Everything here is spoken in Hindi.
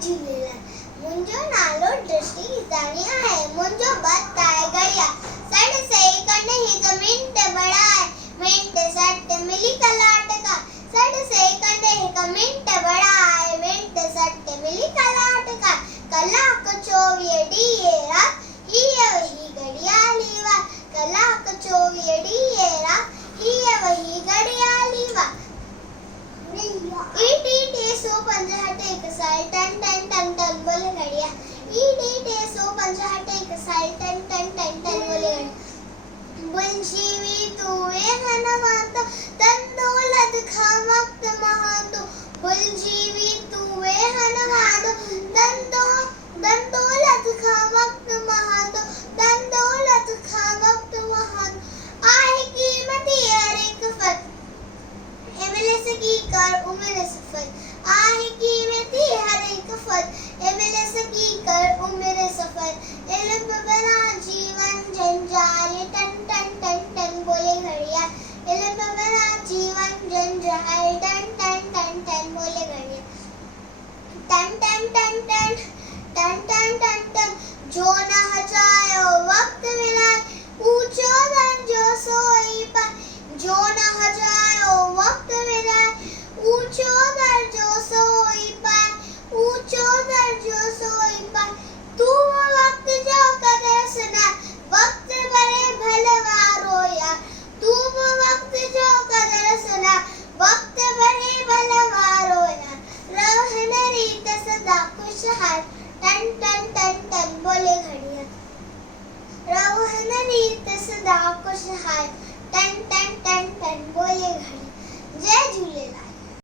झूलेलाल। मुंहिंजो नालो दृष्टि गिदाणी आहे। मुंहिंजो बत आहे घड़िया। सड़ सेकंड हिक मिंट बढ़ाए, मिंट सट मिली कलाट का। सड़ सेकंड हिक मिंट बढ़ाए, मिंट सट मिली कलाट का। कलाक 24 ॾींहं रात, हीअ वही घड़ियाली वार। कलाक 24 ॾींहं रात, हीअ वही घड़ियाली वार। ईटी 365 एक साल टन टन टन टन बोले घड़िया। ईटी 365 एक साल टन टन टन टन बोले घड़िया। बुलजीवी तू हन मातो, तन दौलत खा वक्त महातो। बुलजीवी तू हन मातो, तन दौलत खा वक्त महातो। तन दौलत खा वक्त महातो। आहे कीमती हर एक फत, एमएलएस की कर उम्र सफर। आहे कीमती हर एक फत, एमएलएस की कर उम्र सफर। इल्म बना जीवन जंजाल, टन टन टन टन बोले घड़िया। इल्म बना जीवन जंजाल, टन टन टन टन बोले घड़िया। टन टन टन टन टन टन टन टन, जो न हजायो वक्त मिला, ऊंचो दर्जो सोई पाए। जो न हजायो वक्त मिला, ऊंचो दर्जो सोई पाए। ऊंचो दर्जो सोई पाए। तू वक्त जो कदर सुना, वक्त बड़े भलवारो यार। तू वक्त जो कदर सुना, वक्त बड़े भलवारो यार। रहन रीत सदा खुशहाल, टन टन टन टन बोले घड़िया। रहन रीत सदा खुशहाल, टन टन टन टन बोले घड़िया। जय झूलेलाल।